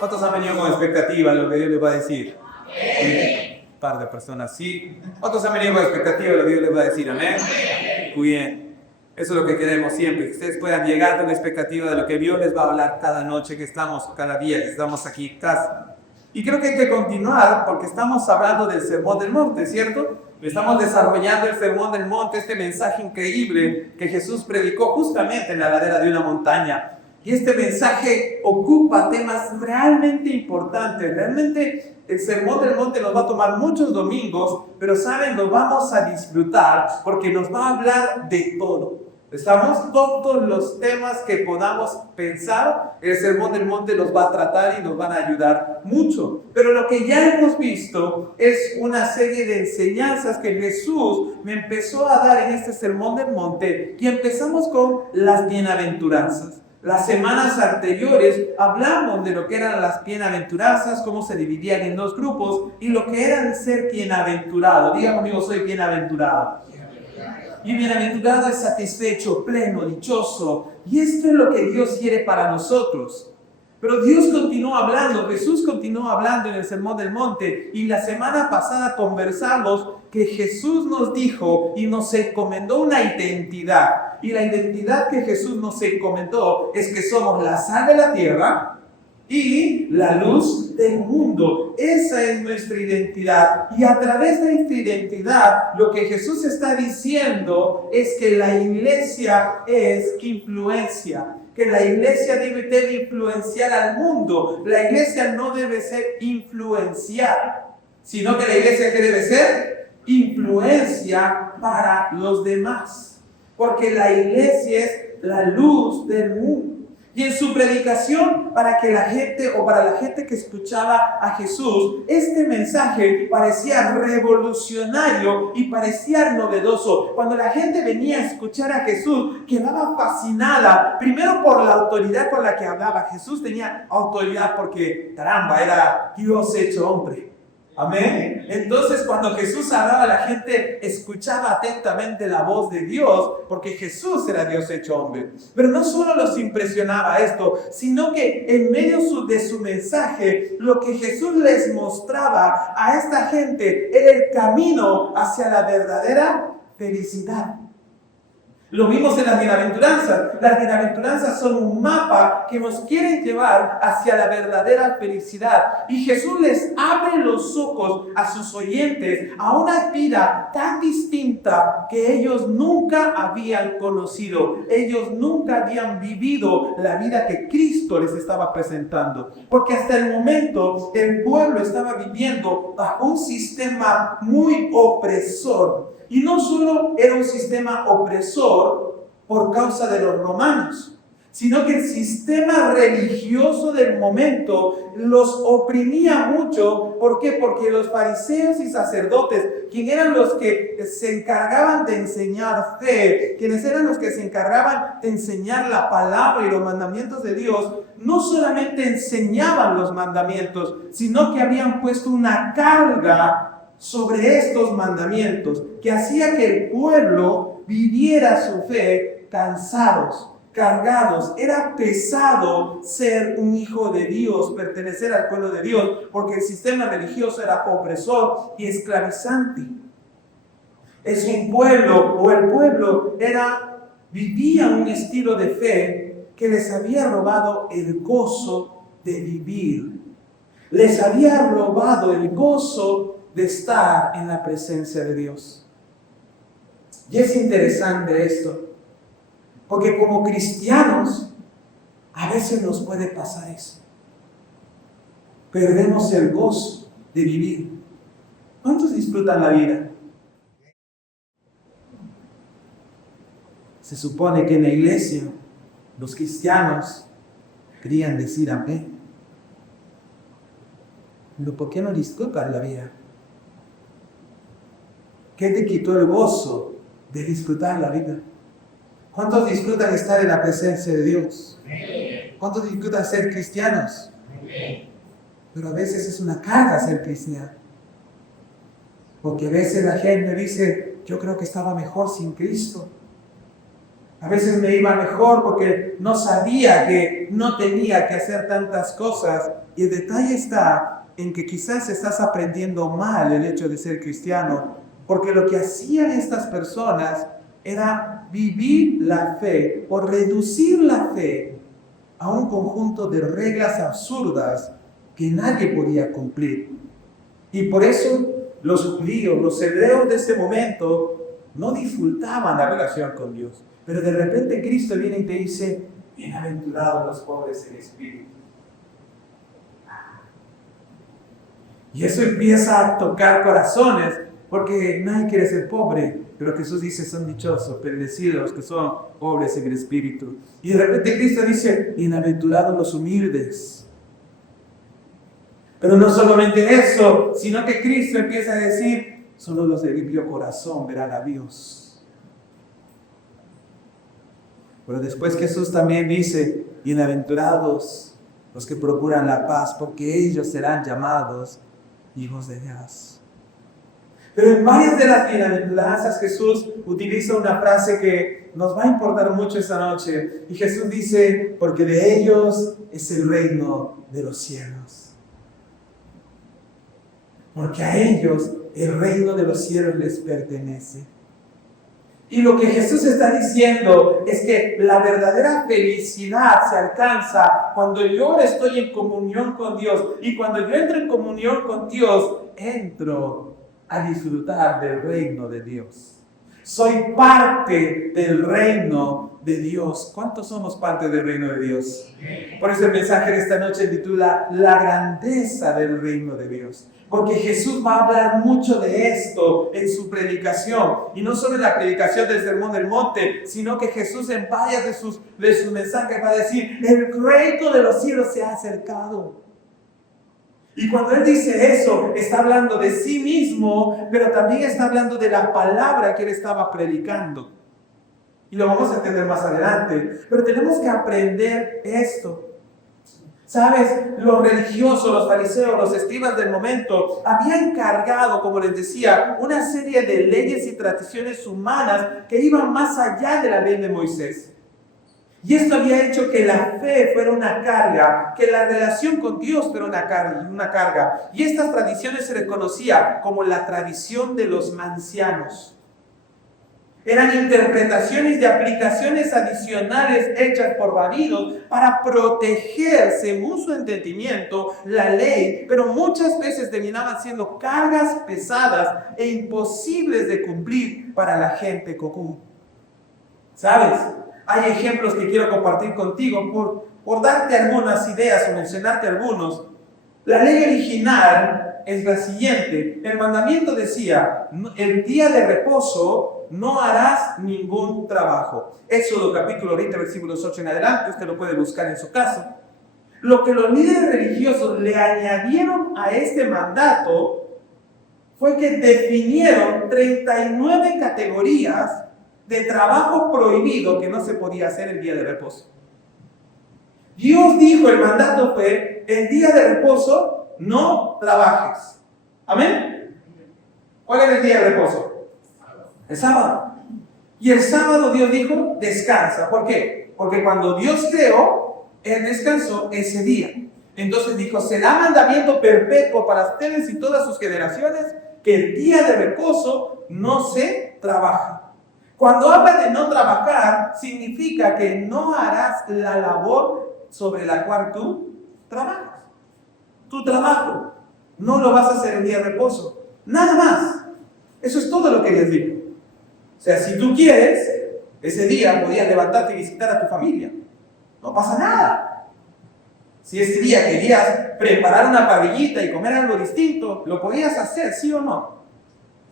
¿Cuántos han venido con expectativa de lo que Dios les va a decir? Un par de personas, sí. ¿Cuántos han venido con expectativa de lo que Dios les va a decir? Amén. Muy bien. Eso es lo que queremos siempre, que ustedes puedan llegar con expectativa de lo que Dios les va a hablar cada noche que estamos, cada día que estamos aquí en casa. Y creo que hay que continuar porque estamos hablando del Sermón del Monte, ¿cierto? Estamos desarrollando el Sermón del Monte, este mensaje increíble que Jesús predicó justamente en la ladera de una montaña. Y este mensaje ocupa temas realmente importantes. Realmente el Sermón del Monte nos va a tomar muchos domingos, pero saben, lo vamos a disfrutar porque nos va a hablar de todo. ¿Estamos? Todos los temas que podamos pensar, el Sermón del Monte los va a tratar y nos van a ayudar mucho. Pero lo que ya hemos visto es una serie de enseñanzas que Jesús me empezó a dar en este Sermón del Monte. Y empezamos con las bienaventuranzas. Las semanas anteriores hablamos de lo que eran las bienaventuranzas, cómo se dividían en dos grupos y lo que era el ser bienaventurado. Diga conmigo, soy bienaventurado. Y bienaventurado es satisfecho, pleno, dichoso. Y esto es lo que Dios quiere para nosotros. Pero Dios continuó hablando, Jesús continuó hablando en el Sermón del Monte. Y la semana pasada conversamos que Jesús nos dijo y nos encomendó una identidad. Y la identidad que Jesús nos encomendó es que somos la sal de la tierra y la luz del mundo. Esa es nuestra identidad. Y a través de esta identidad, lo que Jesús está diciendo es que la iglesia es influencia. Que la iglesia debe influenciar al mundo. La iglesia no debe ser influenciar, sino que la iglesia ¿qué debe ser? Influencia para los demás. Porque la iglesia es la luz del mundo. Y en su predicación, para la gente que escuchaba a Jesús, este mensaje parecía revolucionario y parecía novedoso. Cuando la gente venía a escuchar a Jesús, quedaba fascinada, primero por la autoridad con la que hablaba. Jesús tenía autoridad porque, caramba, era Dios hecho hombre. Amén. Entonces, cuando Jesús hablaba, la gente escuchaba atentamente la voz de Dios, porque Jesús era Dios hecho hombre. Pero no solo los impresionaba esto, sino que en medio de su mensaje, lo que Jesús les mostraba a esta gente era el camino hacia la verdadera felicidad. Lo vimos en las bienaventuranzas. Las bienaventuranzas son un mapa que nos quieren llevar hacia la verdadera felicidad. Y Jesús les abre los ojos a sus oyentes a una vida tan distinta que ellos nunca habían conocido. Ellos nunca habían vivido la vida que Cristo les estaba presentando. Porque hasta el momento el pueblo estaba viviendo bajo un sistema muy opresor. Y no solo era un sistema opresor por causa de los romanos, sino que el sistema religioso del momento los oprimía mucho. ¿Por qué? Porque los fariseos y sacerdotes, quienes eran los que se encargaban de enseñar fe, quienes eran los que se encargaban de enseñar la palabra y los mandamientos de Dios, no solamente enseñaban los mandamientos, sino que habían puesto una carga sobre estos mandamientos que hacía que el pueblo viviera su fe cansados, cargados. Era pesado ser un hijo de Dios, pertenecer al pueblo de Dios, porque el sistema religioso era opresor y esclavizante. Es un pueblo, o el pueblo vivía un estilo de fe que les había robado el gozo de vivir. Les había robado el gozo de estar en la presencia de Dios. Y es interesante esto, porque como cristianos a veces nos puede pasar eso. Perdemos el gozo de vivir. ¿Cuántos disfrutan la vida? Se supone que en la iglesia los cristianos querían decir amén. Pero ¿por qué no disfrutan la vida? ¿Qué te quitó el gozo de disfrutar la vida? ¿Cuántos disfrutan estar en la presencia de Dios? ¿Cuántos disfrutan ser cristianos? Pero a veces es una carga ser cristiano. Porque a veces la gente dice, yo creo que estaba mejor sin Cristo. A veces me iba mejor porque no sabía que no tenía que hacer tantas cosas. Y el detalle está en que quizás estás aprendiendo mal el hecho de ser cristiano, porque lo que hacían estas personas era vivir la fe o reducir la fe a un conjunto de reglas absurdas que nadie podía cumplir. Y por eso los judíos, los hebreos de este momento, no disfrutaban la relación con Dios. Pero de repente Cristo viene y te dice, bienaventurados los pobres en espíritu. Y eso empieza a tocar corazones, porque nadie quiere ser pobre. Pero Jesús dice, son dichosos, bendecidos que son pobres en el espíritu. Y de repente Cristo dice, bienaventurados los humildes. Pero no solamente eso, sino que Cristo empieza a decir, solo los de limpio corazón verán a Dios. Pero después Jesús también dice, bienaventurados los que procuran la paz, porque ellos serán llamados hijos de Dios. Pero en varias de las bienaventuranzas Jesús utiliza una frase que nos va a importar mucho esta noche. Y Jesús dice, porque de ellos es el reino de los cielos. Porque a ellos el reino de los cielos les pertenece. Y lo que Jesús está diciendo es que la verdadera felicidad se alcanza cuando yo estoy en comunión con Dios. Y cuando yo entro en comunión con Dios, entro a disfrutar del reino de Dios. Soy parte del reino de Dios. ¿Cuántos somos parte del reino de Dios? Por eso el mensaje de esta noche titula La grandeza del reino de Dios. Porque Jesús va a hablar mucho de esto en su predicación. Y no solo en la predicación del Sermón del Monte, sino que Jesús en varias de sus mensajes va a decir, el reino de los cielos se ha acercado. Y cuando Él dice eso, está hablando de sí mismo, pero también está hablando de la palabra que Él estaba predicando. Y lo vamos a entender más adelante. Pero tenemos que aprender esto. ¿Sabes? Los religiosos, los fariseos, los escribas del momento habían cargado, como les decía, una serie de leyes y tradiciones humanas que iban más allá de la ley de Moisés. Y esto había hecho que la fe fuera una carga, que la relación con Dios fuera una carga. Y estas tradiciones se reconocía como la tradición de los mancianos. Eran interpretaciones de aplicaciones adicionales hechas por válidos para proteger, según su entendimiento, la ley, pero muchas veces terminaban siendo cargas pesadas e imposibles de cumplir para la gente común. ¿Sabes? Hay ejemplos que quiero compartir contigo por darte algunas ideas o mencionarte algunos. La ley original es la siguiente. El mandamiento decía, el día de reposo no harás ningún trabajo. Éxodo capítulo 20, versículos 8 en adelante, usted lo puede buscar en su casa. Lo que los líderes religiosos le añadieron a este mandato fue que definieron 39 categorías de trabajo prohibido que no se podía hacer el día de reposo. Dios dijo, el mandato fue, el día de reposo no trabajes. ¿Amén? ¿Cuál era el día de reposo? El sábado. Y el sábado Dios dijo, descansa. ¿Por qué? Porque cuando Dios creó, Él descansó ese día. Entonces dijo, será mandamiento perpetuo para ustedes y todas sus generaciones que el día de reposo no se trabaja. Cuando habla de no trabajar, significa que no harás la labor sobre la cual tú trabajas. Tu trabajo no lo vas a hacer el día de reposo. Nada más. Eso es todo lo que les digo. O sea, si tú quieres, ese día podías levantarte y visitar a tu familia. No pasa nada. Si ese día querías preparar una parrillita y comer algo distinto, lo podías hacer, ¿sí o no?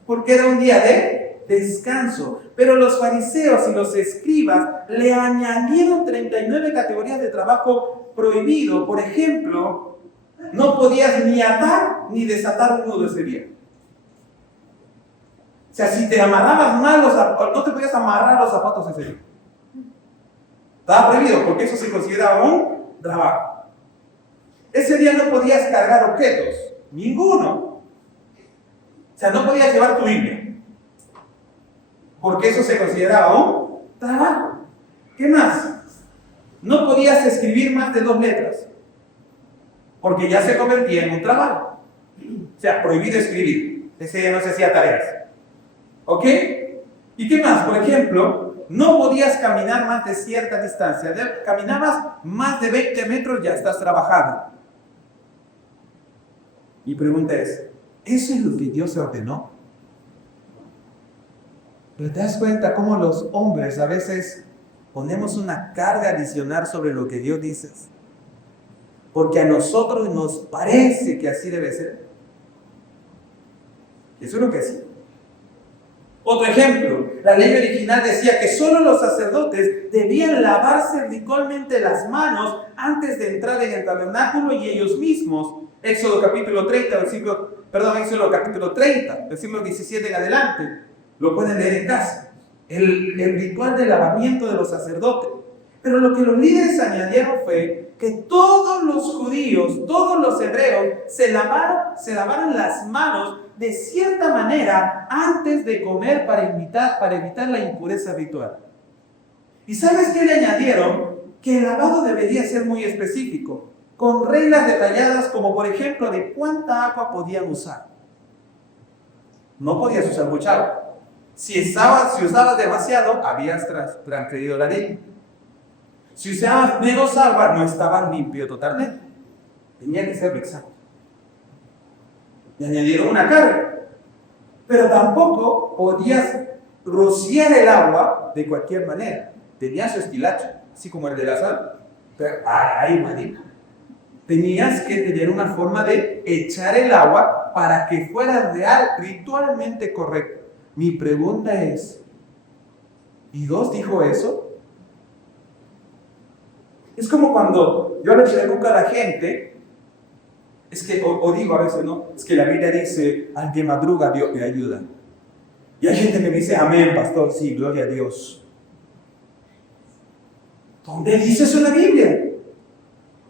Porque era un día de descanso. Pero los fariseos y los escribas le añadieron 39 categorías de trabajo prohibido. Por ejemplo, no podías ni atar ni desatar un nudo ese día. O sea, si te amarrabas mal los zapatos, no te podías amarrar los zapatos ese día. Estaba prohibido porque eso se consideraba un trabajo. Ese día no podías cargar objetos, ninguno. O sea, no podías llevar tu Biblia, porque eso se consideraba un trabajo. ¿Qué más? No podías escribir más de 2 letras, porque ya se convertía en un trabajo. O sea, prohibido escribir. Ese ya no se hacía tareas. ¿Ok? ¿Y qué más? Por ejemplo, no podías caminar más de cierta distancia. Caminabas más de 20 metros, ya estás trabajando. Mi pregunta es, ¿eso es lo que Dios ordenó? Pero te das cuenta cómo los hombres a veces ponemos una carga adicional sobre lo que Dios dice. Porque a nosotros nos parece que así debe ser. Eso es lo que sí. Otro ejemplo, la ley original decía que solo los sacerdotes debían lavarse ritualmente las manos antes de entrar en el tabernáculo y ellos mismos. Éxodo capítulo 30, Éxodo capítulo 30, versículo 17 en adelante. Lo pueden leer en casa. El ritual de lavamiento de los sacerdotes. Pero lo que los líderes añadieron fue que todos los judíos, todos los hebreos, se lavaron las manos de cierta manera antes de comer para evitar la impureza ritual. ¿Y sabes qué le añadieron? Que el lavado debería ser muy específico, con reglas detalladas como por ejemplo de cuánta agua podían usar. No podías usar mucha agua. Si usabas demasiado, habías transgredido la ley. Si usabas menos agua, no estabas limpio totalmente. Tenía que ser exacto. Le añadieron una carga. Pero tampoco podías rociar el agua de cualquier manera. Tenía su estilacho, así como el de la sal. Pero ahí, manito. Tenías que tener una forma de echar el agua para que fuera real, ritualmente correcto. Mi pregunta es, ¿y Dios dijo eso? Es como cuando yo les pregunto a la gente, es que, o digo a veces, ¿no? Es que la Biblia dice, al que madruga, Dios le ayuda. Y hay gente que me dice, amén, pastor, sí, gloria a Dios. ¿Dónde dice eso en la Biblia?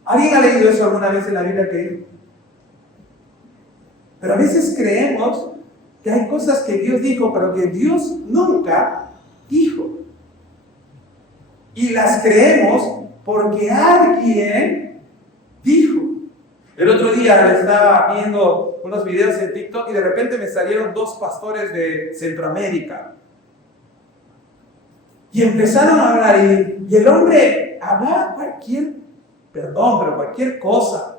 ¿Alguien ha leído eso alguna vez en la Biblia? Pero a veces creemos que hay cosas que Dios dijo, pero que Dios nunca dijo. Y las creemos porque alguien dijo. El otro día estaba viendo unos videos en TikTok y de repente me salieron 2 pastores de Centroamérica. Y empezaron a hablar y el hombre hablaba cualquier cosa.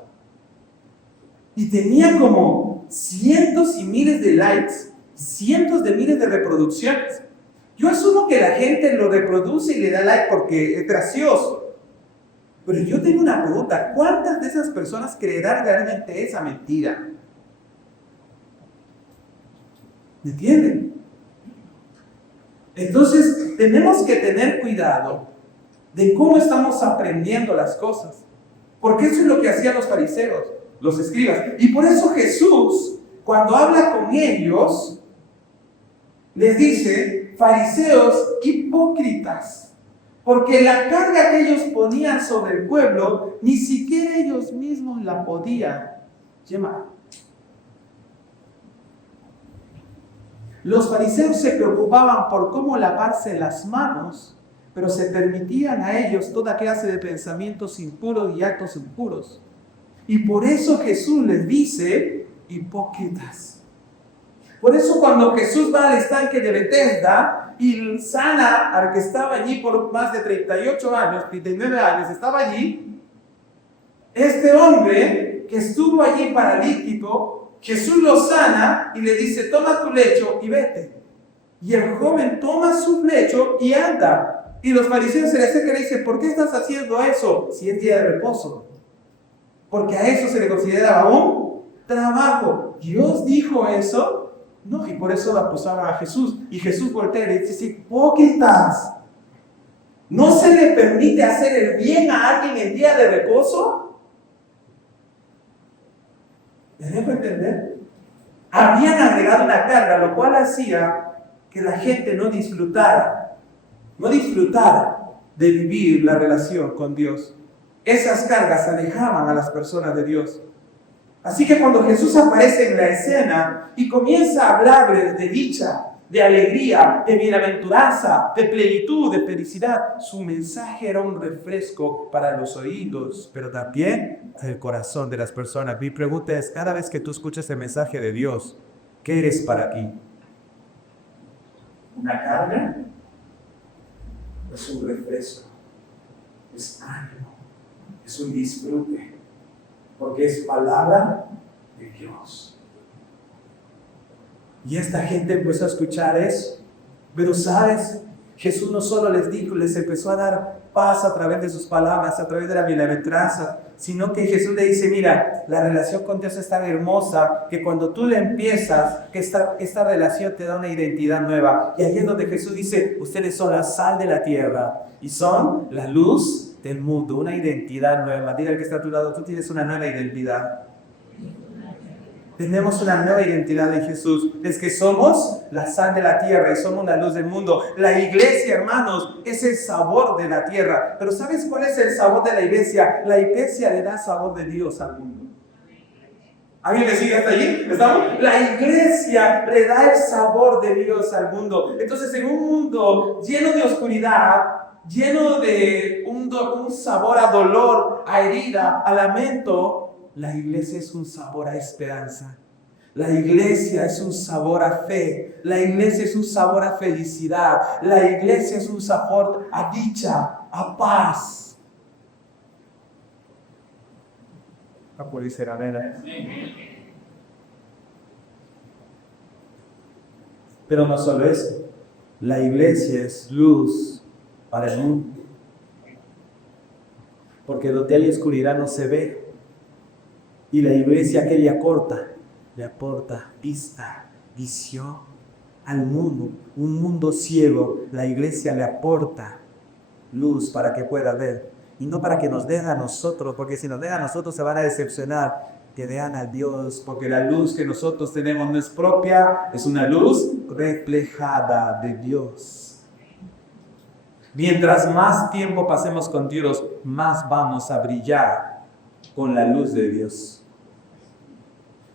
Y tenía como cientos y miles de likes, cientos de miles de reproducciones. Yo asumo que la gente lo reproduce y le da like porque es gracioso. Pero yo tengo una pregunta, ¿cuántas de esas personas creerán realmente esa mentira? ¿Me entienden? Entonces, tenemos que tener cuidado de cómo estamos aprendiendo las cosas. Porque eso es lo que hacían los fariseos, los escribas. Y por eso Jesús, cuando habla con ellos, les dice, fariseos hipócritas. Porque la carga que ellos ponían sobre el pueblo, ni siquiera ellos mismos la podían llevar. Los fariseos se preocupaban por cómo lavarse las manos, pero se permitían a ellos toda clase de pensamientos impuros y actos impuros. Y por eso Jesús les dice, hipócritas. Por eso cuando Jesús va al estanque de Betesda y sana al que estaba allí por más de 38 años, 39 años, estaba allí, este hombre que estuvo allí paralítico, Jesús lo sana y le dice, toma tu lecho y vete. Y el joven toma su lecho y anda. Y los fariseos se le acercan y le dicen, ¿por qué estás haciendo eso si es día de reposo? Porque a eso se le consideraba un trabajo. ¿Dios dijo eso? No, y por eso la acusaban a Jesús. Y Jesús voltea y le dice, hipócritas, ¿no se le permite hacer el bien a alguien en día de reposo? ¿Me dejo entender? Habían agregado una carga, lo cual hacía que la gente no disfrutara de vivir la relación con Dios. Esas cargas alejaban a las personas de Dios. Así que cuando Jesús aparece en la escena y comienza a hablarles de dicha, de alegría, de bienaventuranza, de plenitud, de felicidad. Su mensaje era un refresco para los oídos, pero también el corazón de las personas. Mi pregunta es, cada vez que tú escuchas el mensaje de Dios, ¿qué eres para ti? ¿Una carga? Es un refresco, es ánimo, es un disfrute, porque es palabra de Dios. Y esta gente empezó a escuchar eso. Pero ¿sabes? Jesús no solo les dijo, les empezó a dar paz a través de sus palabras, a través de la bienaventuranza, sino que Jesús le dice, mira, la relación con Dios es tan hermosa que cuando tú le empiezas, que esta relación te da una identidad nueva. Y ahí es donde Jesús dice, ustedes son la sal de la tierra y son la luz del mundo, una identidad nueva. Dile al que está a tu lado, tú tienes una nueva identidad. Tenemos una nueva identidad en Jesús. Es que somos la sal de la tierra y somos la luz del mundo. La iglesia, hermanos, es el sabor de la tierra. Pero ¿sabes cuál es el sabor de la iglesia? La iglesia le da sabor de Dios al mundo. ¿Alguien me sigue hasta allí? ¿Estamos? La iglesia le da el sabor de Dios al mundo. Entonces, en un mundo lleno de oscuridad, lleno de un sabor a dolor, a herida, a lamento, la iglesia es un sabor a esperanza. La iglesia es un sabor a fe. La iglesia es un sabor a felicidad. La iglesia es un sabor a dicha, a paz. Pero no solo eso. La iglesia es luz para el mundo. Porque donde hay oscuridad no se ve. Y la iglesia que le aporta vista, visión al mundo, un mundo ciego. La iglesia le aporta luz para que pueda ver. Y no para que nos den a nosotros, porque si nos den a nosotros se van a decepcionar. Que vean a Dios, porque la luz que nosotros tenemos no es propia, es una luz reflejada de Dios. Mientras más tiempo pasemos con Dios, más vamos a brillar con la luz de Dios.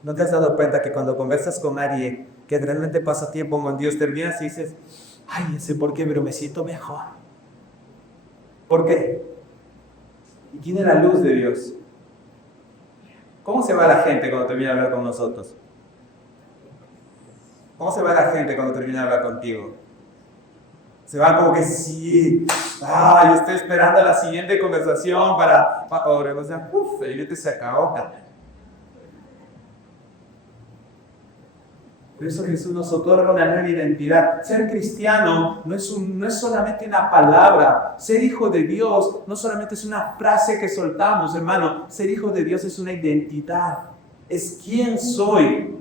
¿No te has dado cuenta que cuando conversas con alguien que realmente pasa tiempo con Dios, terminas y dices, ay, no sé por qué, pero me siento mejor? ¿Por qué? Y tiene la luz de Dios. ¿Cómo se va la gente cuando termina de hablar con nosotros? ¿Cómo se va la gente cuando termina de hablar contigo? Se va como que sí, yo estoy esperando la siguiente conversación para o sea, el evento se acabó. Por eso Jesús nos otorga una nueva identidad. Ser cristiano no es solamente una palabra. Ser hijo de Dios no solamente es una frase que soltamos, hermano. Ser hijo de Dios es una identidad. Es quién soy.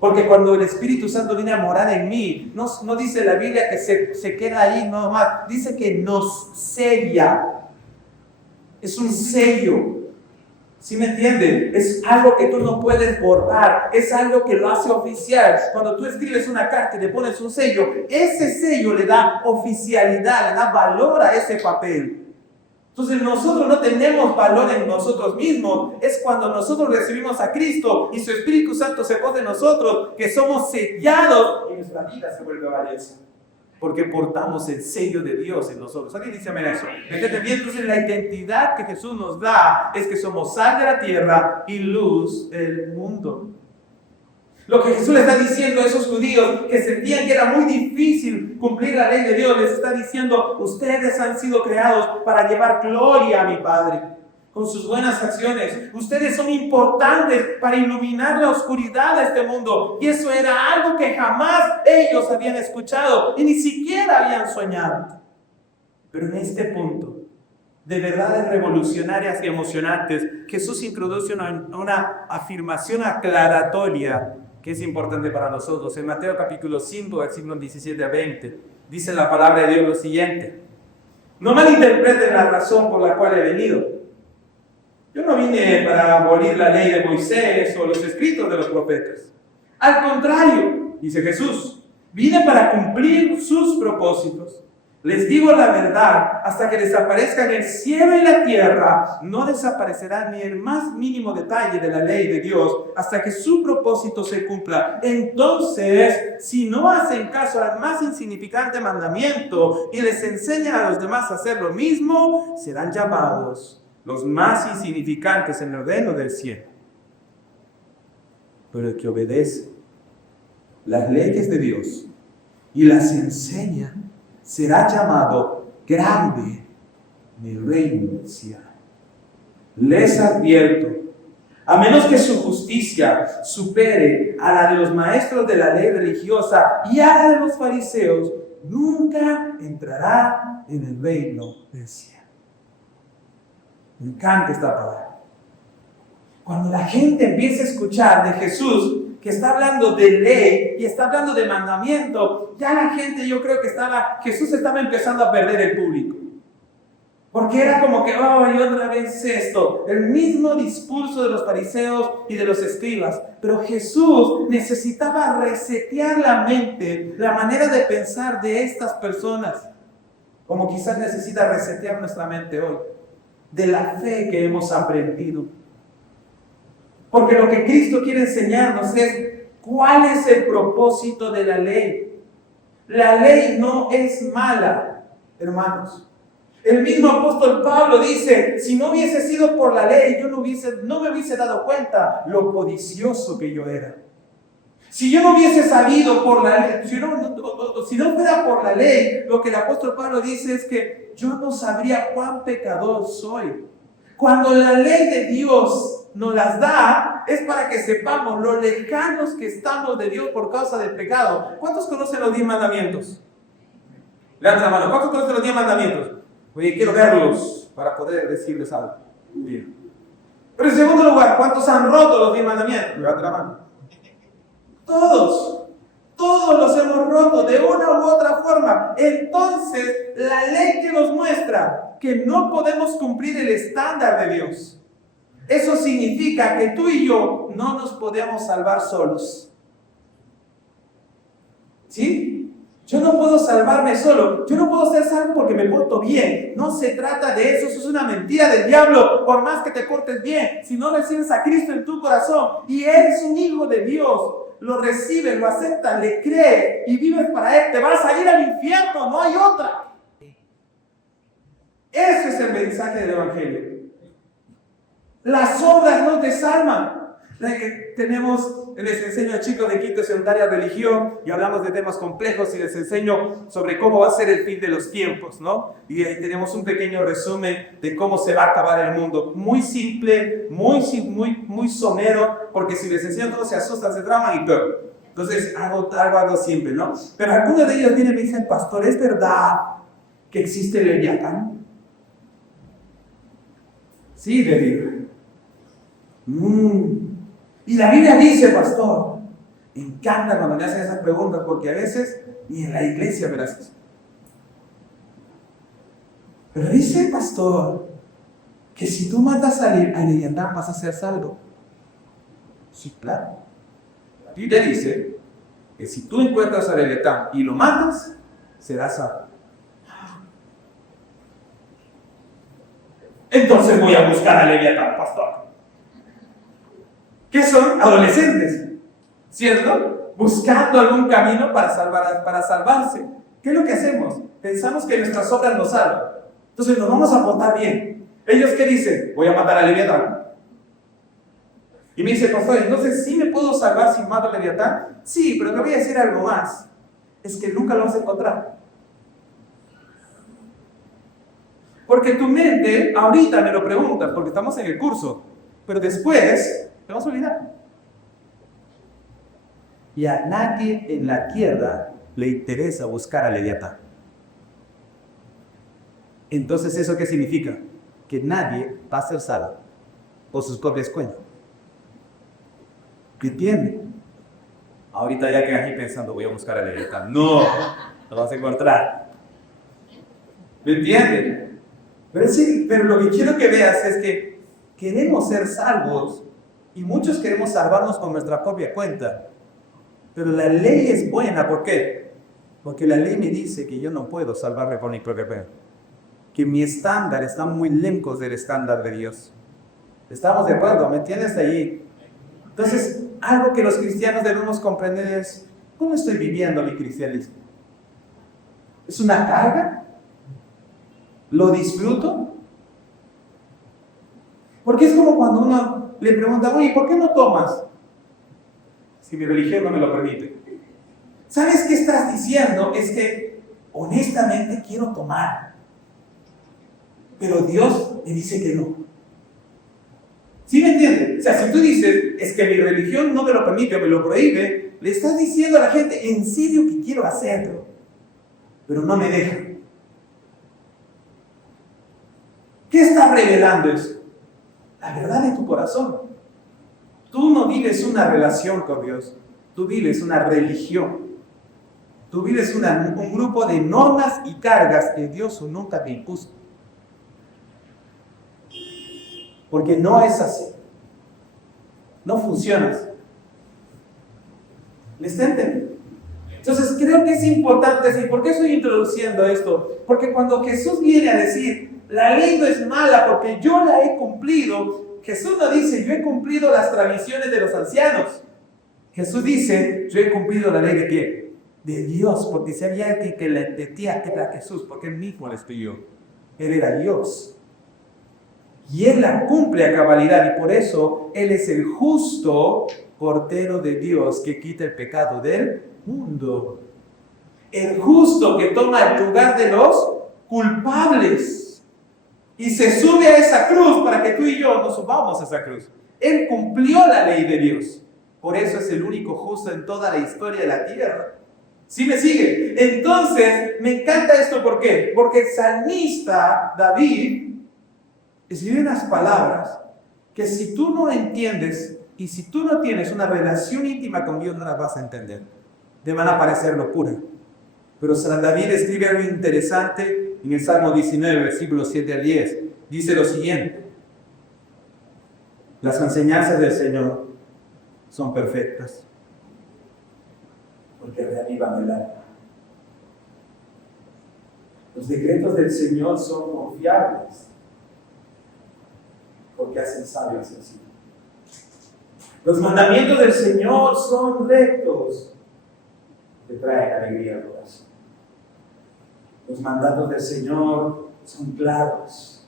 Porque cuando el Espíritu Santo viene a morar en mí, no dice la Biblia que se queda ahí nomás. Dice que nos sella. Es un sello. ¿Sí me entienden? Es algo que tú no puedes borrar, es algo que lo hace oficial. Cuando tú escribes una carta y le pones un sello, ese sello le da oficialidad, le da valor a ese papel. Entonces nosotros no tenemos valor en nosotros mismos. Es cuando nosotros recibimos a Cristo y su Espíritu Santo se pone en nosotros, que somos sellados y nuestra vida se vuelve valiosa. Porque portamos el sello de Dios en nosotros. ¿Alguien dice amén a eso? ¿Entiendes bien? Entonces la identidad que Jesús nos da es que somos sal de la tierra y luz del mundo. Lo que Jesús le está diciendo a esos judíos que sentían que era muy difícil cumplir la ley de Dios, les está diciendo, ustedes han sido creados para llevar gloria a mi Padre. Con sus buenas acciones. Ustedes son importantes para iluminar la oscuridad de este mundo. Y eso era algo que jamás ellos habían escuchado y ni siquiera habían soñado. Pero en este punto, de verdades revolucionarias y emocionantes, Jesús introduce una afirmación aclaratoria que es importante para nosotros. En Mateo capítulo 5, versículos 17 a 20, dice la palabra de Dios lo siguiente. No malinterpreten la razón por la cual he venido. Yo no vine para abolir la ley de Moisés o los escritos de los profetas. Al contrario, dice Jesús, vine para cumplir sus propósitos. Les digo la verdad, hasta que desaparezcan el cielo y la tierra, no desaparecerá ni el más mínimo detalle de la ley de Dios hasta que su propósito se cumpla. Entonces, si no hacen caso al más insignificante mandamiento y les enseñan a los demás a hacer lo mismo, serán llamados los más insignificantes en el reino del cielo. Pero el que obedece las leyes de Dios y las enseña, será llamado grande en el reino del cielo. Les advierto, a menos que su justicia supere a la de los maestros de la ley religiosa y a la de los fariseos, nunca entrará en el reino del cielo. Me encanta esta palabra. Cuando la gente empieza a escuchar de Jesús, que está hablando de ley y está hablando de mandamiento, ya la gente, yo creo que Jesús estaba empezando a perder el público. Porque era como que, oh, y otra vez esto, el mismo discurso de los fariseos y de los escribas. Pero Jesús necesitaba resetear la mente, la manera de pensar de estas personas, como quizás necesita resetear nuestra mente hoy, de la fe que hemos aprendido. Porque lo que Cristo quiere enseñarnos es cuál es el propósito de la ley. La ley no es mala, hermanos. El mismo apóstol Pablo dice, si no hubiese sido por la ley, yo no me hubiese dado cuenta lo codicioso que yo era. Si yo no hubiese sabido por la ley, si no fuera por la ley, lo que el apóstol Pablo dice es que yo no sabría cuán pecador soy. Cuando la ley de Dios nos las da, es para que sepamos lo lejanos que estamos de Dios por causa del pecado. ¿Cuántos conocen los 10 mandamientos? Levanta la mano. ¿Cuántos conocen los 10 mandamientos? Oye, quiero verlos para poder decirles algo. Bien. Pero en segundo lugar, ¿cuántos han roto los 10 mandamientos? Levanta la mano. Todos los hemos roto de una u otra forma. Entonces, la ley que nos muestra que no podemos cumplir el estándar de Dios. Eso significa que tú y yo no nos podemos salvar solos. ¿Sí? Yo no puedo salvarme solo. Yo no puedo ser salvo porque me porto bien. No se trata de eso. Eso es una mentira del diablo. Por más que te portes bien, si no recibes a Cristo en tu corazón y eres un hijo de Dios, lo recibes, lo aceptas, le crees y vives para Él, te vas a ir al infierno. No hay otra. Ese es el mensaje del Evangelio. Las obras no te salvan. Les enseño a chicos de quinto secundaria religión y hablamos de temas complejos y les enseño sobre cómo va a ser el fin de los tiempos, ¿no? Y ahí tenemos un pequeño resumen de cómo se va a acabar el mundo. Muy simple, muy somero, porque si les enseño todo se asustan, se traman y peor. Entonces hago algo simple, ¿no? Pero algunos de ellos vienen y me dicen, pastor, ¿es verdad que existe el Leviatán? Sí, le digo. Y la Biblia dice, pastor, me encanta cuando me hacen esas preguntas porque a veces ni en la iglesia me las hacen. Pero dice, pastor, que si tú matas a Leviatán vas a ser salvo. Sí, claro. La Biblia dice que si tú encuentras a Leviatán y lo matas, serás salvo. Entonces voy a buscar a Leviatán, pastor. ¿Qué son? Adolescentes, ¿cierto? Buscando algún camino para salvarse. ¿Qué es lo que hacemos? Pensamos que nuestras obras nos salvan. Entonces nos vamos a portar bien. ¿Ellos qué dicen? Voy a matar a Leviatán. Y me dice, pastor, entonces ¿sí me puedo salvar si mato a Leviatán? Sí, pero te voy a decir algo más. Es que nunca lo vas a encontrar. Porque tu mente, ahorita me lo preguntas, porque estamos en el curso, pero después te vas a olvidar. Y a nadie en la tierra le interesa buscar a Leviatán. Entonces, ¿eso qué significa? Que nadie va a ser salvo por sus propias cuentas. ¿Entiendes? Ahorita ya quedas ahí pensando, voy a buscar a Leviatán. No, lo vas a encontrar. ¿Me entiendes? Pero lo que quiero que veas es que queremos ser salvos y muchos queremos salvarnos con nuestra propia cuenta. Pero la ley es buena, ¿por qué? Porque la ley me dice que yo no puedo salvarme por mi propia fe. Que mi estándar está muy lejos del estándar de Dios. ¿Estamos de acuerdo? ¿Me entiendes ahí? Entonces, algo que los cristianos debemos comprender es, ¿cómo estoy viviendo mi cristianismo? ¿Es una carga? ¿Lo disfruto? Porque es como cuando uno le pregunta, oye, ¿por qué no tomas? Si mi religión no me lo permite. ¿Sabes qué estás diciendo? Es que honestamente quiero tomar, pero Dios me dice que no. ¿Sí me entiendes? O sea, si tú dices, es que mi religión no me lo permite o me lo prohíbe, le estás diciendo a la gente, en serio que quiero hacerlo, pero no me deja. ¿Qué está revelando eso? La verdad de tu corazón. Tú no vives una relación con Dios, tú vives una religión. Tú vives un grupo de normas y cargas que Dios nunca te impuso. Porque no es así. No funcionas. ¿Me está entendiendo? Entonces creo que es importante decir, ¿por qué estoy introduciendo esto? Porque cuando Jesús viene a decir, la ley no es mala porque yo la he cumplido, Jesús no dice, yo he cumplido las tradiciones de los ancianos. Jesús dice, yo he cumplido la ley de ¿quién? De Dios, porque si había alguien que le entendía que era Jesús, porque él mismo le estudió. Él era Dios. Y él la cumple a cabalidad, y por eso él es el justo Cordero de Dios que quita el pecado del mundo. El justo que toma el lugar de los culpables. Y se sube a esa cruz para que tú y yo nos subamos a esa cruz. Él cumplió la ley de Dios. Por eso es el único justo en toda la historia de la tierra. ¿Sí me sigue? Entonces, me encanta esto, ¿por qué? Porque el salmista David escribe unas palabras que si tú no entiendes y si tú no tienes una relación íntima con Dios, no las vas a entender. Te van a parecer locura. Pero San David escribe algo interesante en el Salmo 19, versículos 7 al 10. Dice lo siguiente: las enseñanzas del Señor son perfectas, porque reavivan el alma. Los decretos del Señor son confiables, porque hacen sabios así. Los mandamientos del Señor son rectos, que traen alegría al corazón. Los mandatos del Señor son claros,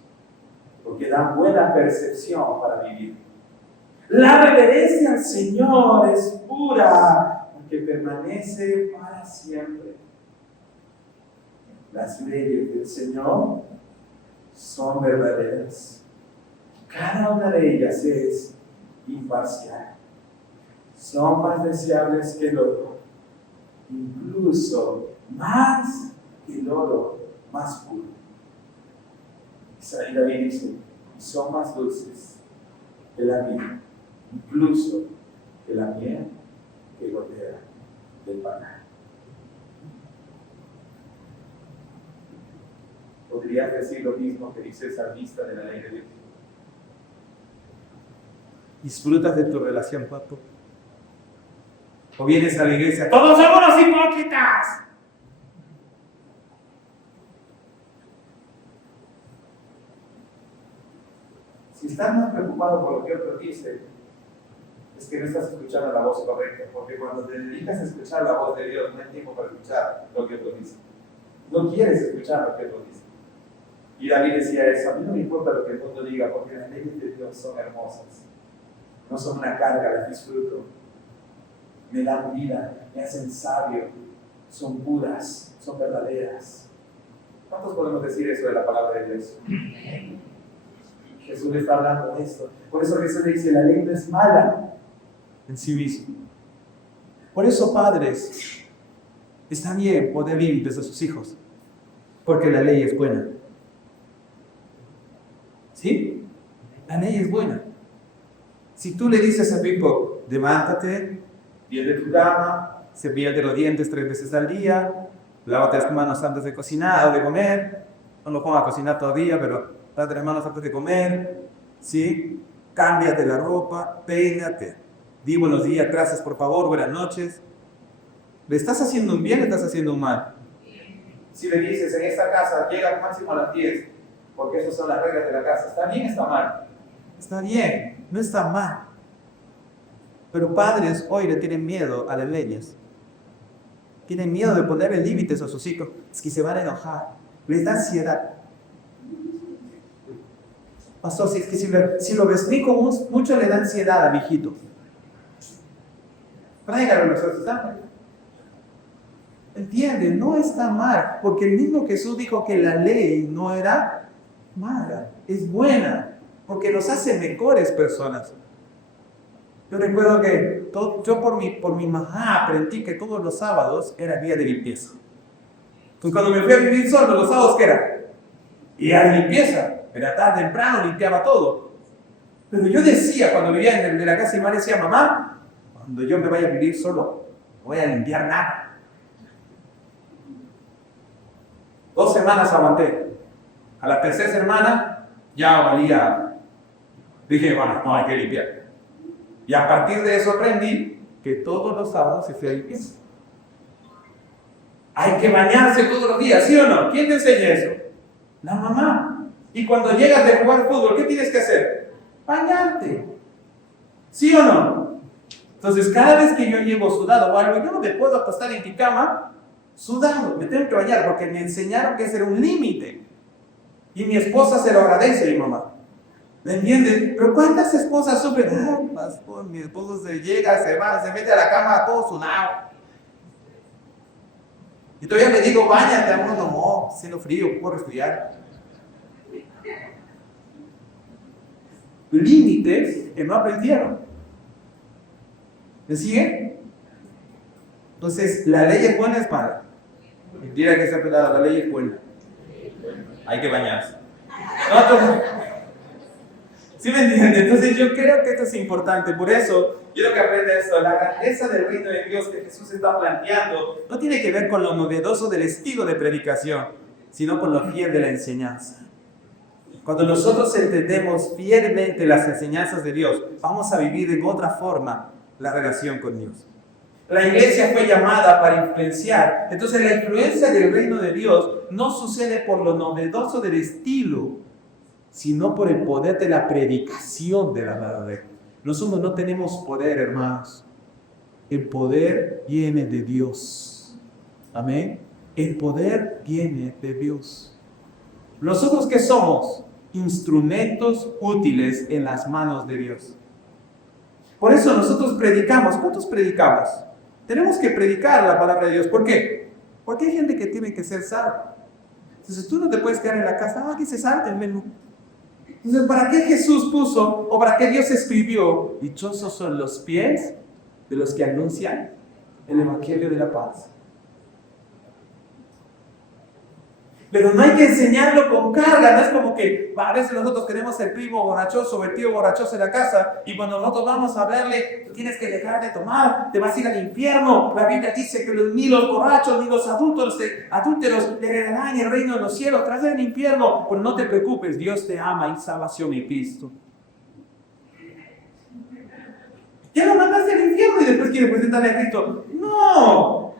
porque dan buena percepción para vivir. La reverencia al Señor es pura, porque permanece para siempre. Las leyes del Señor son verdaderas. Cada una de ellas es imparcial. Son más deseables que el oro, incluso más que el oro más puro. Isaías David dice, son más dulces que la miel, incluso que la miel que gotea del panal. ¿Podrías decir lo mismo que dice el salmista de la ley de Dios? ¿Disfrutas de tu relación, papo? ¿O vienes a la iglesia? ¡Todos somos los hipócritas! Si estás más preocupado por lo que otros dicen, es que no estás escuchando la voz correcta, porque cuando te dedicas a escuchar la voz de Dios, no hay tiempo para escuchar lo que otros dicen. No quieres escuchar lo que otros dicen. Y David decía eso: a mí no me importa lo que el mundo diga, porque las leyes de Dios son hermosas. No son una carga, las disfruto. Me dan vida, me hacen sabio, son puras, son verdaderas. ¿Cuántos podemos decir eso de la palabra de Dios? Jesús le está hablando de esto. Por eso Jesús le dice, la ley no es mala en sí mismo. Por eso, padres, está bien poner límites a sus hijos, porque la ley es buena. ¿Sí? La ley es buena. Si tú le dices a tu hijo, levántate, viene de tu cama, cepíllate los dientes 3 veces al día, lávate las manos antes de cocinar o de comer, no lo pongas a cocinar todavía, pero lávate las manos antes de comer, ¿sí? Cámbiate la ropa, peínate, di buenos días, gracias, por favor, buenas noches. ¿Le estás haciendo un bien o le estás haciendo un mal? Si le dices, en esta casa llega máximo a las 10, porque esas son las reglas de la casa, ¿está bien o está mal? Está bien, no está mal. Pero padres hoy le tienen miedo a las leyes. Tienen miedo de ponerle límites a sus hijos. Es que se van a enojar. Les da ansiedad. Pastor, si es que si lo restringo mucho le da ansiedad a mi hijito. Tráigalo a los exámenes. ¿Entiende? No está mal, porque el mismo Jesús dijo que la ley no era mala, es buena, porque nos hace mejores personas. Yo recuerdo que yo por mi mamá aprendí que todos los sábados era día de limpieza. Entonces cuando me fui a vivir solo, los sábados ¿qué era? Día de limpieza. Era tarde, temprano, limpiaba todo. Pero yo decía, cuando vivía en la casa de mi madre, decía, mamá, cuando yo me vaya a vivir solo, no voy a limpiar nada. 2 semanas aguanté. A la tercera semana ya valía. Dije, bueno, no hay que limpiar. Y a partir de eso aprendí que todos los sábados se hacía limpieza. Hay que bañarse todos los días, ¿sí o no? ¿Quién te enseña eso? La mamá. Y cuando llegas de jugar fútbol, ¿qué tienes que hacer? Bañarte. ¿Sí o no? Entonces, cada vez que yo llego sudado o algo, yo no me puedo acostar en mi cama sudado, me tengo que bañar porque me enseñaron que ese era un límite. Y mi esposa se lo agradece a mi mamá. ¿Me entiendes? Pero ¿cuántas esposas sufren? Ay, pastor, mi esposo se llega, se va, se mete a la cama todo sudado. Y todavía le digo, báñate, amor, no, haciendo frío, puedo resfriar. Límites que no aprendieron. ¿Me siguen? Entonces, la ley es buena, es mala. Mentira que sea pelada, la ley es buena. Hay que bañarse. ¿Sí me entienden? Entonces yo creo que esto es importante. Por eso quiero que aprenda esto. La grandeza del reino de Dios que Jesús está planteando no tiene que ver con lo novedoso del estilo de predicación, sino con lo fiel de la enseñanza. Cuando nosotros entendemos fielmente las enseñanzas de Dios, vamos a vivir en otra forma la relación con Dios. La iglesia fue llamada para influenciar. Entonces la influencia del reino de Dios no sucede por lo novedoso del estilo, sino por el poder de la predicación de la verdad. Nosotros no tenemos poder, hermanos. El poder viene de Dios. Amén. El poder viene de Dios. ¿Nosotros qué somos? Instrumentos útiles en las manos de Dios. Por eso nosotros predicamos. ¿Cuántos predicamos? Tenemos que predicar la palabra de Dios. ¿Por qué? Porque hay gente que tiene que ser salva. Entonces tú no te puedes quedar en la casa, aquí se salte el menú. Entonces, ¿para qué Jesús puso o para qué Dios escribió? Dichosos son los pies de los que anuncian el evangelio de la paz. Pero no hay que enseñarlo con carga, no es como que a veces nosotros tenemos el primo borrachoso o el tío borrachoso en la casa y cuando nosotros vamos a verle, tú tienes que dejar de tomar, te vas a ir al infierno. La Biblia dice que ni los borrachos ni los adúlteros le heredarán el reino de los cielos, tras el infierno. Pues no te preocupes, Dios te ama, y salvación en Cristo. Ya lo mandaste al infierno y después quieres presentarle a Cristo. ¡No!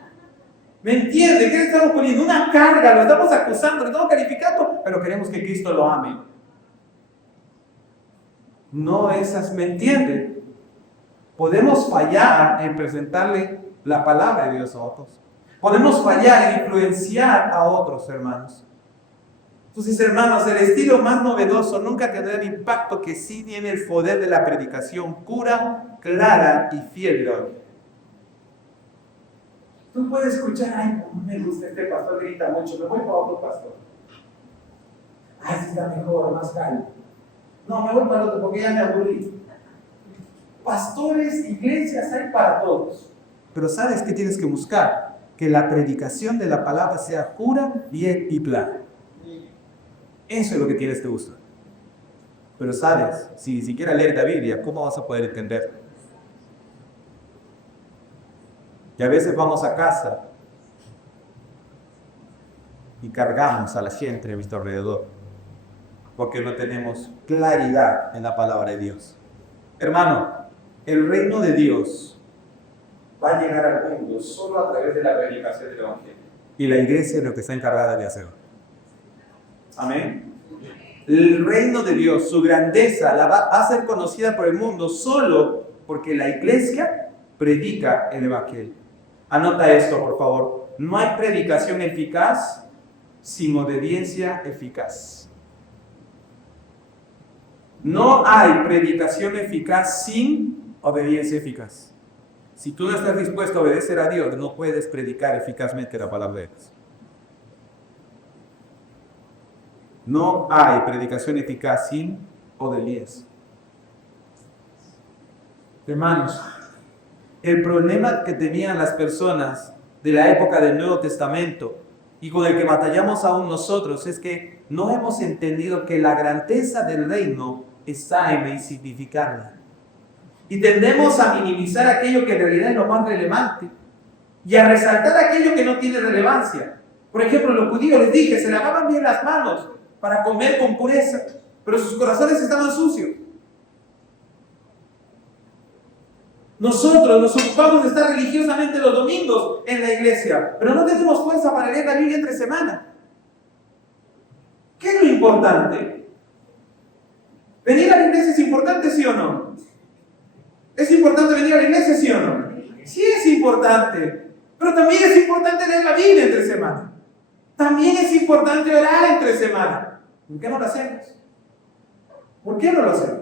¿Me entiende? ¿Qué le estamos poniendo? Una carga, lo estamos acusando, lo estamos calificando, pero queremos que Cristo lo ame. No esas, ¿me entiende? Podemos fallar en presentarle la palabra de Dios a otros. Podemos fallar en influenciar a otros, hermanos. Entonces, hermanos, el estilo más novedoso nunca tendrá el impacto que sí tiene el poder de la predicación pura, clara y fiel de hoy. Tú puedes escuchar, ay, no me gusta este pastor, grita mucho, me voy para otro pastor. Ay, sí está mejor, más calmo. No, me voy para otro porque ya me aburrí. Pastores, iglesias hay para todos. Pero ¿sabes qué tienes que buscar? Que la predicación de la palabra sea pura, bien y plana. Eso es lo que tienes que buscar. Pero ¿sabes? Si ni siquiera leer la Biblia, ¿cómo vas a poder entender? Y a veces vamos a casa y cargamos a la gente de nuestro alrededor porque no tenemos claridad en la palabra de Dios. Hermano, el reino de Dios va a llegar al mundo solo a través de la predicación del Evangelio. Y la iglesia es lo que está encargada de hacerlo. Amén. El reino de Dios, su grandeza, va a ser conocida por el mundo solo porque la iglesia predica el Evangelio. Anota esto, por favor. No hay predicación eficaz sin obediencia eficaz. No hay predicación eficaz sin obediencia eficaz. Si tú no estás dispuesto a obedecer a Dios, no puedes predicar eficazmente la palabra de Dios. No hay predicación eficaz sin obediencia. Hermanos, el problema que tenían las personas de la época del Nuevo Testamento y con el que batallamos aún nosotros es que no hemos entendido que la grandeza del reino está en insignificarla. Y tendemos a minimizar aquello que en realidad es lo más relevante y a resaltar aquello que no tiene relevancia. Por ejemplo, los judíos, les dije, se lavaban bien las manos para comer con pureza, pero sus corazones estaban sucios. Nosotros nos ocupamos de estar religiosamente los domingos en la iglesia, pero no tenemos fuerza para leer la Biblia entre semana. ¿Qué es lo importante? ¿Venir a la iglesia es importante, sí o no? ¿Es importante venir a la iglesia, sí o no? Sí es importante, pero también es importante leer la Biblia entre semana. También es importante orar entre semana. ¿Por qué no lo hacemos? ¿Por qué no lo hacemos?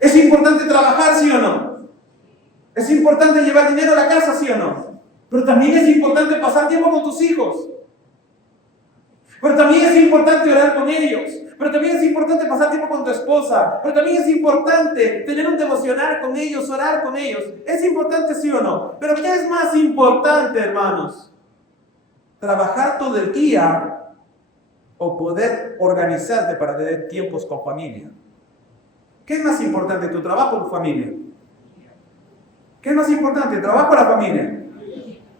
¿Es importante trabajar, sí o no? ¿Es importante llevar dinero a la casa, sí o no? Pero también es importante pasar tiempo con tus hijos. Pero también es importante orar con ellos. Pero también es importante pasar tiempo con tu esposa. Pero también es importante tener un devocional con ellos, orar con ellos. ¿Es importante, sí o no? Pero ¿qué es más importante, hermanos? ¿Trabajar todo el día o poder organizarte para tener tiempos con familia? ¿Qué es más importante, tu trabajo o tu familia? ¿Qué es más importante, el trabajo o la familia?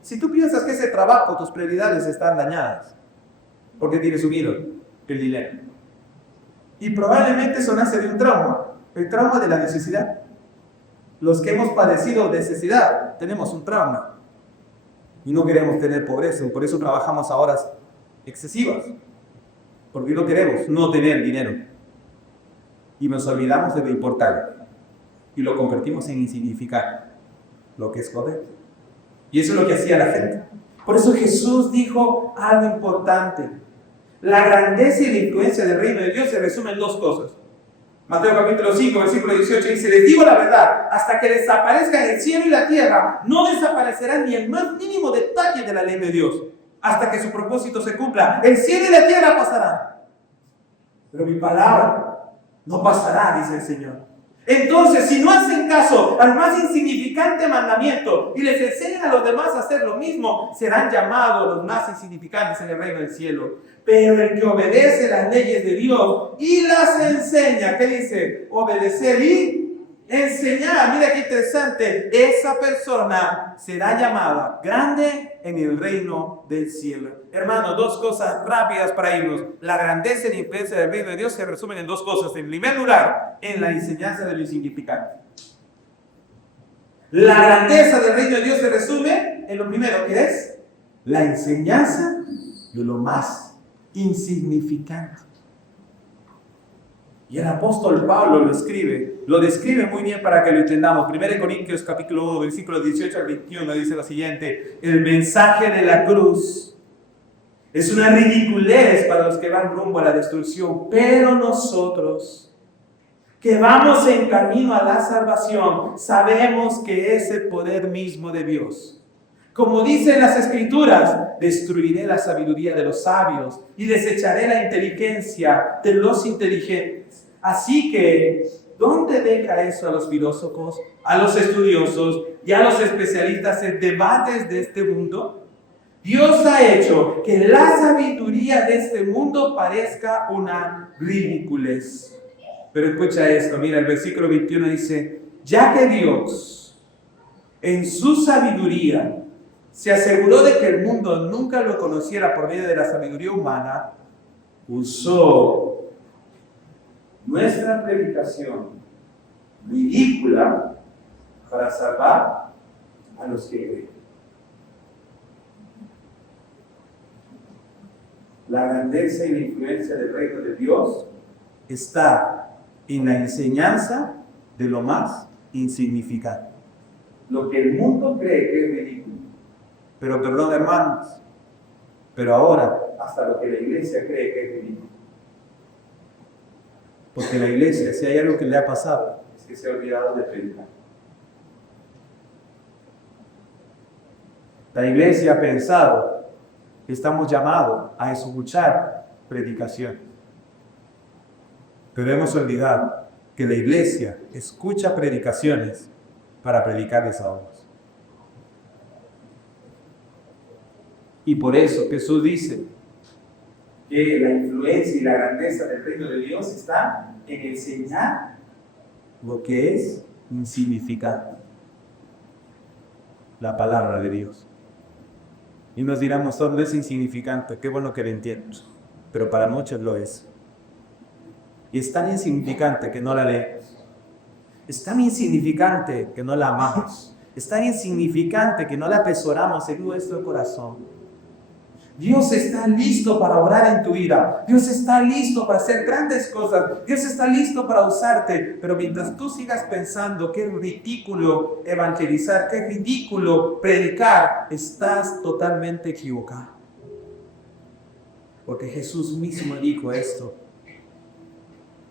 Si tú piensas que ese trabajo, tus prioridades están dañadas, ¿por qué tienes un ídolo? El dinero. Y probablemente eso nace de un trauma, el trauma de la necesidad. Los que hemos padecido necesidad, tenemos un trauma. Y no queremos tener pobreza, por eso trabajamos a horas excesivas. Porque no queremos no tener dinero. Y nos olvidamos de lo importante. Y lo convertimos en insignificante. Lo que es correcto. Y eso es lo que hacía la gente. Por eso Jesús dijo algo importante. La grandeza y la influencia del reino de Dios se resume en dos cosas. Mateo capítulo 5, versículo 18 dice: les digo la verdad, hasta que desaparezcan el cielo y la tierra, no desaparecerán ni el más mínimo detalle de la ley de Dios, hasta que su propósito se cumpla. El cielo y la tierra pasarán, pero mi palabra no pasará, dice el Señor. Entonces, si no hacen caso al más insignificante mandamiento y les enseñan a los demás a hacer lo mismo, serán llamados los más insignificantes en el reino del cielo. Pero el que obedece las leyes de Dios y las enseña, ¿qué dice? Obedecer y enseñar. Mira qué interesante. Esa persona será llamada grande en el reino del cielo. Hermanos, dos cosas rápidas para irnos. La grandeza y la influencia del reino de Dios se resumen en dos cosas. En primer lugar, en la enseñanza de lo insignificante. La grandeza del reino de Dios se resume en lo primero, que es la enseñanza de lo más insignificante. Y el apóstol Pablo lo describe muy bien para que lo entendamos. 1 Corintios capítulo 1, versículos 18 al 21 dice lo siguiente: el mensaje de la cruz es una ridiculez para los que van rumbo a la destrucción, pero nosotros, que vamos en camino a la salvación, sabemos que es el poder mismo de Dios. Como dicen las Escrituras, destruiré la sabiduría de los sabios y desecharé la inteligencia de los inteligentes. Así que, ¿dónde deja eso a los filósofos, a los estudiosos y a los especialistas en debates de este mundo? Dios ha hecho que la sabiduría de este mundo parezca una ridiculez. Pero escucha esto, mira, el versículo 21 dice: ya que Dios, en su sabiduría, se aseguró de que el mundo nunca lo conociera por medio de la sabiduría humana, usó nuestra predicación ridícula para salvar a los que creen. La grandeza y la influencia del reino de Dios está en la enseñanza de lo más insignificante. Lo que el mundo cree que es ridículo. Pero perdón, hermanos, pero ahora hasta lo que la iglesia cree que es ridículo. Porque la iglesia, si hay algo que le ha pasado, es que se ha olvidado de predicar. La iglesia ha pensado que estamos llamados a escuchar predicación. Pero hemos olvidado que la iglesia escucha predicaciones para predicarles a otros. Y por eso Jesús dice que la influencia y la grandeza del reino de Dios está en enseñar lo que es insignificante. La palabra de Dios. Y nos dirán, no es insignificante, qué bueno que lo entiendo. Pero para muchos lo es. Y es tan insignificante que no la leemos. Es tan insignificante que no la amamos. Es tan insignificante que no la atesoramos en nuestro corazón. Dios está listo para obrar en tu vida. Dios está listo para hacer grandes cosas. Dios está listo para usarte. Pero mientras tú sigas pensando que es ridículo evangelizar, que es ridículo predicar, estás totalmente equivocado. Porque Jesús mismo dijo esto.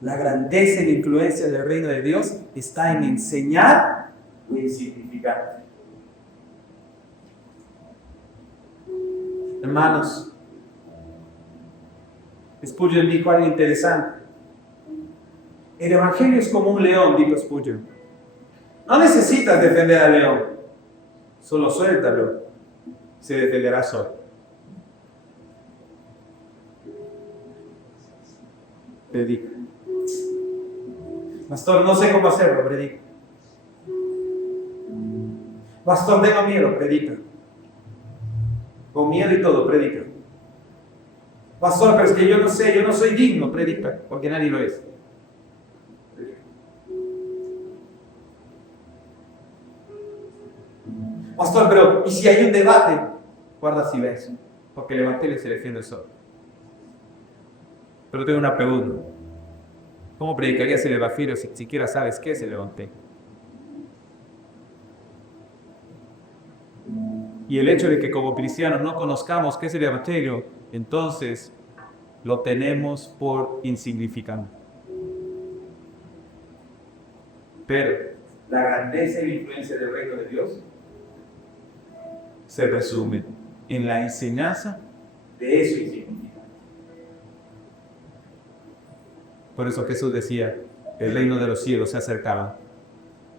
La grandeza y la influencia del reino de Dios está en enseñar lo insignificante. Hermanos, Spurgeon dijo algo interesante. El evangelio es como un león, dijo Spurgeon. No necesitas defender al león, solo suéltalo, se defenderá solo. Predica. Pastor, no sé cómo hacerlo, predica. Pastor, tengo miedo, predica. Con miedo y todo, predica. Pastor, pero es que yo no sé, yo no soy digno, predica, porque nadie lo es. Pastor, pero ¿y si hay un debate? Guarda silencio, porque el evangelio se defiende solo. Pero tengo una pregunta. ¿Cómo predicarías el evangelio si siquiera sabes qué es el evangelio? Y el hecho de que como cristianos no conozcamos qué es el evangelio, entonces lo tenemos por insignificante. Pero la grandeza y la influencia del reino de Dios se resume en la enseñanza de eso insignificante. Por eso Jesús decía, el reino de los cielos se acercaba,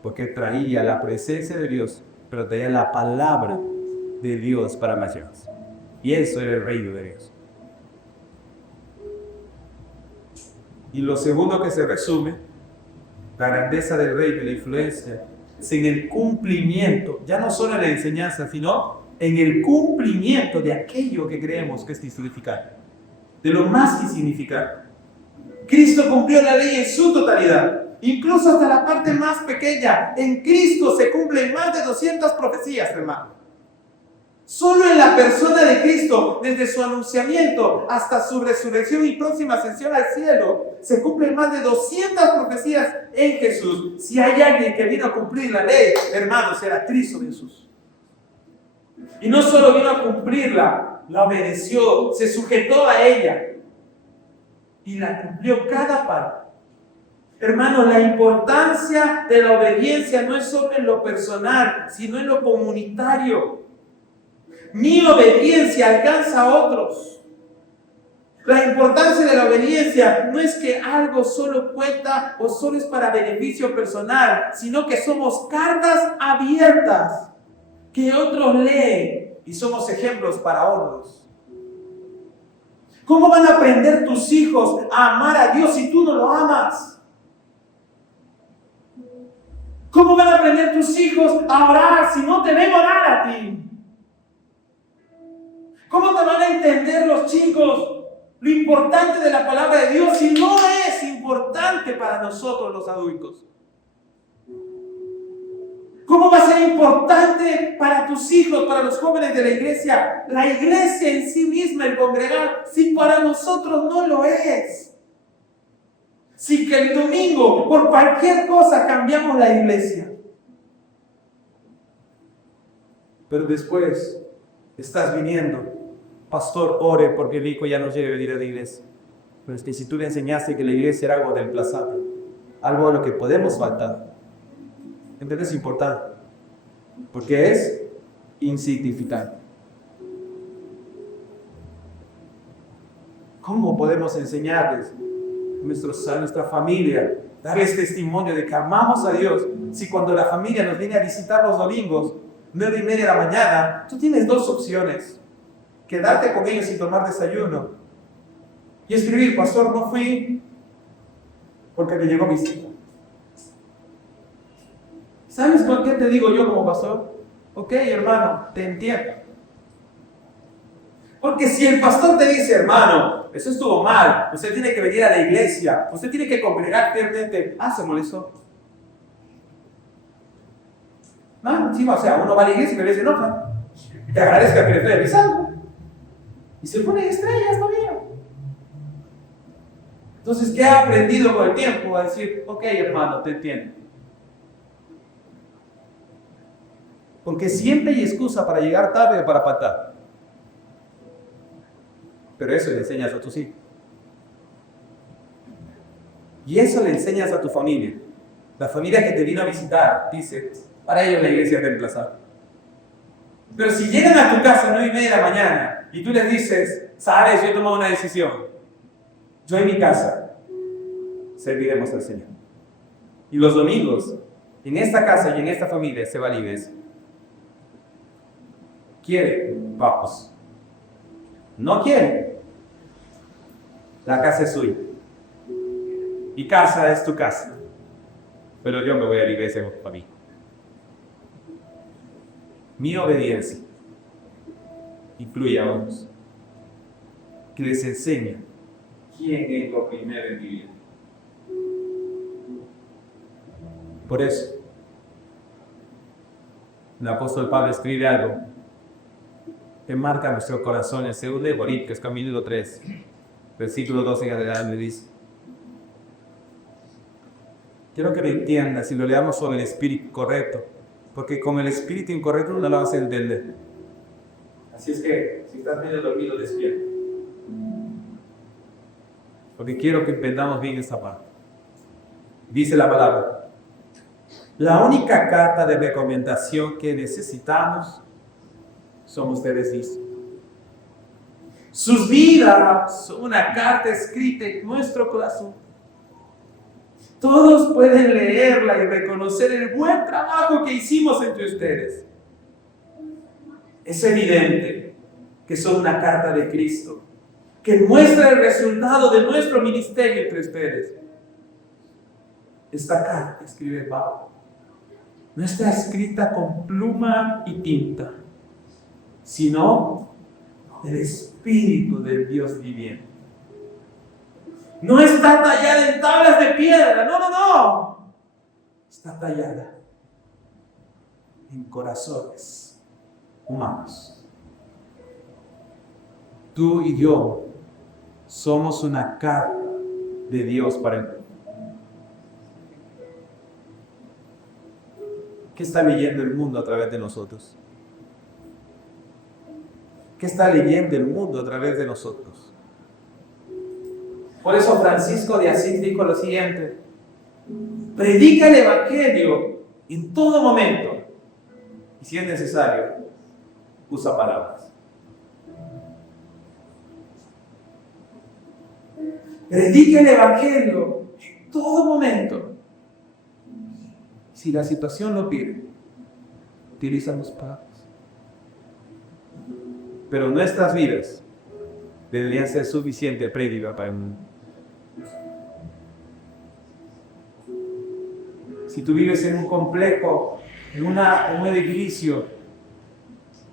porque traía la presencia de Dios, pero traía la palabra de Dios para naciones. Y eso era el reino de Dios. Y lo segundo que se resume, la grandeza del reino y la influencia, es en el cumplimiento, ya no solo en la enseñanza, sino en el cumplimiento de aquello que creemos que es insignificante, de lo más insignificante. Cristo cumplió la ley en su totalidad, incluso hasta la parte más pequeña. En Cristo se cumplen más de 200 profecías, hermano. Solo en la persona de Cristo, desde su anunciamiento hasta su resurrección y próxima ascensión al cielo, se cumplen más de 200 profecías en Jesús. Si hay alguien que vino a cumplir la ley, hermanos, era Cristo Jesús. Y no solo vino a cumplirla, la obedeció, se sujetó a ella y la cumplió cada parte. Hermanos, la importancia de la obediencia no es solo en lo personal, sino en lo comunitario. Mi obediencia alcanza a otros. La importancia de la obediencia no es que algo solo cuenta o solo es para beneficio personal, sino que somos cartas abiertas que otros leen y somos ejemplos para otros. ¿Cómo van a aprender tus hijos a amar a Dios si tú no lo amas? ¿Cómo van a aprender tus hijos a orar si no te ven orar a ti? ¿Cómo te van a entender los chicos lo importante de la palabra de Dios si no es importante para nosotros los adultos? ¿Cómo va a ser importante para tus hijos, para los jóvenes de la iglesia en sí misma, el congregar, si para nosotros no lo es? Si que el domingo, por cualquier cosa, cambiamos la iglesia. Pero después estás viniendo, pastor, ore porque el hijo ya no quiere venir a la iglesia. Pero es que si tú le enseñaste que la iglesia era algo reemplazable, algo a lo que podemos faltar, entonces es importante, porque es insignificante. ¿Cómo podemos enseñarles a nuestra familia, darles testimonio de que amamos a Dios, si cuando la familia nos viene a visitar los domingos, 9:30 de la mañana, tú tienes dos opciones: quedarte con ellos y tomar desayuno, y escribir, pastor, no fui porque me llegó visita. ¿Sabes por qué te digo yo como pastor? Ok, hermano, te entiendo. Porque si el pastor te dice, hermano, eso estuvo mal, usted tiene que venir a la iglesia, usted tiene que congregar fielmente, se molestó. No, sí, o sea, uno va a la iglesia y la iglesia se enoja. Te agradezca que le estoy avisando. Y se pone estrellas todavía. Entonces, ¿qué ha aprendido con el tiempo? A decir, ok, hermano, te entiendo. Porque siempre hay excusa para llegar tarde o para faltar. Pero eso le enseñas a tus hijos. Y eso le enseñas a tu familia. La familia que te vino a visitar, dice, para ellos la iglesia es reemplazable. Pero si llegan a tu casa a 9:30 de la mañana y tú les dices, sabes, yo he tomado una decisión. Yo en mi casa serviremos al Señor. Y los domingos, en esta casa y en esta familia se va a la iglesia. ¿Quiere? Vamos. ¿No quiere? La casa es suya. Y casa es tu casa. Pero yo me voy a la iglesia para mí. Mi obediencia incluye a otros. Que les enseñe quién es lo primero en mi vida. Por eso, el apóstol Pablo escribe algo que marca nuestro corazón en 2 de Corintios, capítulo 3, versículo 12 en adelante, dice: quiero que lo entiendas y lo leamos con el espíritu correcto, porque con el espíritu incorrecto no lo vas a entender. Así es que, si estás medio dormido, despierta. Porque quiero que entendamos bien esta parte. Dice la palabra: la única carta de recomendación que necesitamos son ustedes mismos. Sus vidas son una carta escrita en nuestro corazón. Todos pueden leerla y reconocer el buen trabajo que hicimos entre ustedes. Es evidente que son una carta de Cristo, que muestra el resultado de nuestro ministerio entre ustedes. Esta carta, escribe Pablo, no está escrita con pluma y tinta, sino el Espíritu del Dios viviente. No está tallada en tablas de piedra, no. Está tallada en corazones humanos. Tú y yo somos una carta de Dios para el mundo. ¿Qué está leyendo el mundo a través de nosotros? ¿Qué está leyendo el mundo a través de nosotros? Por eso Francisco de Asís dijo lo siguiente: predica el Evangelio en todo momento, y si es necesario, usa palabras. Predica el Evangelio en todo momento. Si la situación lo pide, utiliza las palabras. Pero nuestras vidas deberían ser suficiente prédica para el mundo. Si tú vives en un complejo, en un edificio,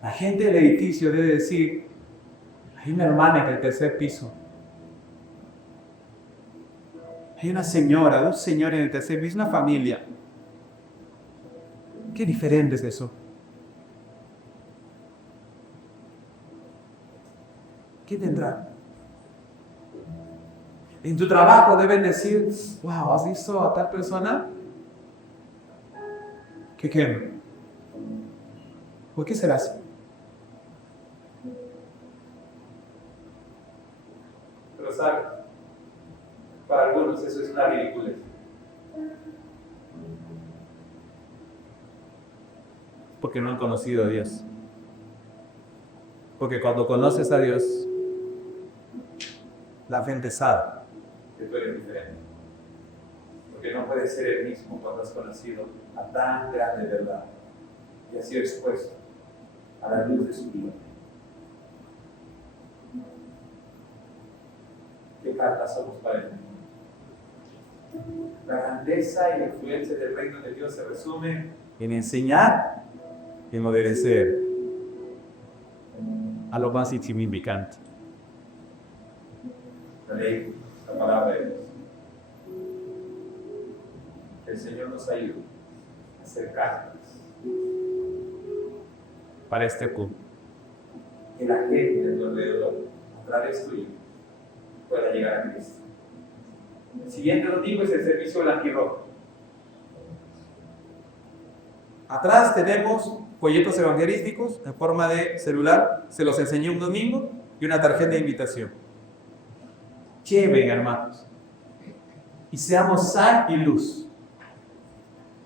la gente del edificio debe decir: hay una hermana en el tercer piso, hay una señora, dos señores en el tercer piso, una familia. Qué diferente es eso. ¿Qué tendrá? En tu trabajo deben decir, wow, ¿has visto a tal persona? ¿Qué? ¿Por qué será así? Pero ¿sabes? Para algunos eso es una ridiculez. Porque no han conocido a Dios. Porque cuando conoces a Dios, la gente sabe que tú eres diferente. Porque no puedes ser el mismo cuando has conocido a tan grande verdad y has sido expuesto a la luz de su vida. ¿Qué carta somos para el mundo? La grandeza y la influencia del reino de Dios se resume en enseñar y en obedecer a lo más insignificante. La ley, la palabra de Dios. Que el Señor nos ayude a hacer cartas para este punto. Que la gente de tu alrededor, a través tuyo, pueda llegar a Cristo. El siguiente domingo es el servicio del antirrojo. Atrás tenemos folletos evangelísticos en forma de celular, se los enseñé un domingo, y una tarjeta de invitación. Lleven, hermanos, y seamos sal y luz.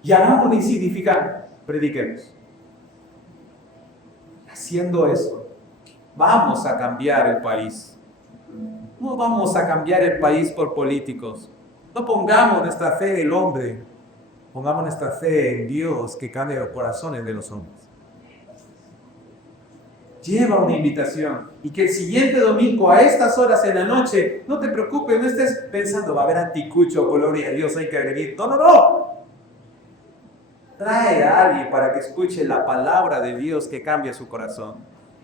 Y hagamos de insignificante, prediquemos. Haciendo eso, vamos a cambiar el país. No vamos a cambiar el país por políticos. No pongamos nuestra fe en el hombre. Pongamos nuestra fe en Dios que cambia los corazones de los hombres. Lleva una invitación y que el siguiente domingo a estas horas en la noche, no te preocupes, no estés pensando, va a haber anticucho, gloria a Dios, hay que venir. No. Trae a alguien para que escuche la palabra de Dios que cambia su corazón.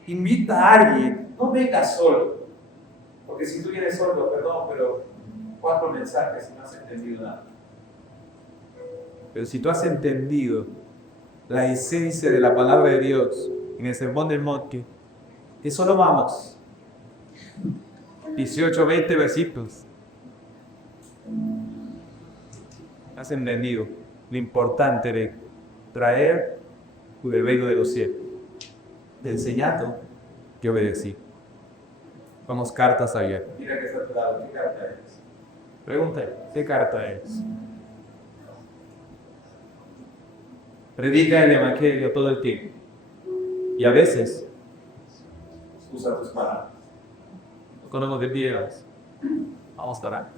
Invita a alguien, no vengas solo. Porque si tú vienes solo, perdón, pero 4 mensajes y no has entendido nada. Pero si tú has entendido la esencia de la palabra de Dios en el Sermón del Monte, que solo vamos 18, 20 versículos, has entendido lo importante de traer el reino de los cielos, de enseñar que obedecí. Vamos, cartas abiertas. Mira que está a tu lado, ¿qué carta es? Pregúntale, ¿qué carta es? Predica el evangelio todo el tiempo. Y a veces usa tus palabras. Nos conocemos de días. Vamos a orar.